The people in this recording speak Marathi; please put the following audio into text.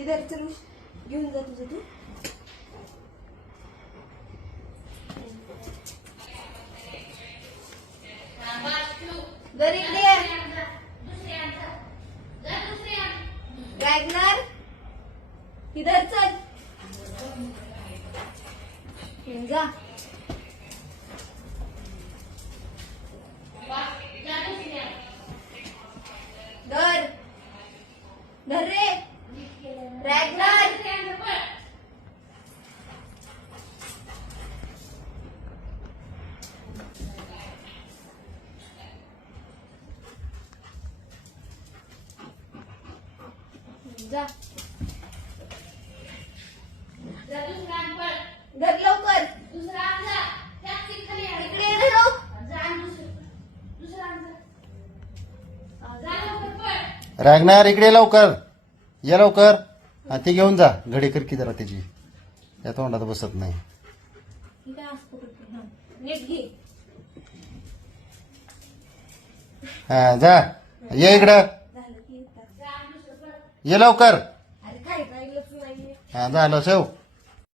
इधर चल घेऊन जा तुझं तू. घर इकडे वॅगनर इधर चल घेऊन जा. धर धर रे वॅगनर. जा धर लवकर. इकडे ये धरो. रॅगनार इकडे लवकर ये लवकर. हा ती घेऊन जा. घडी कर की जरा त्याची या तोंडात बसत नाही. नीट घे. हा जा ये इकडं झालं की ये लवकर. अरे काय राहिलंच नाहीये. हा झालं ठेव.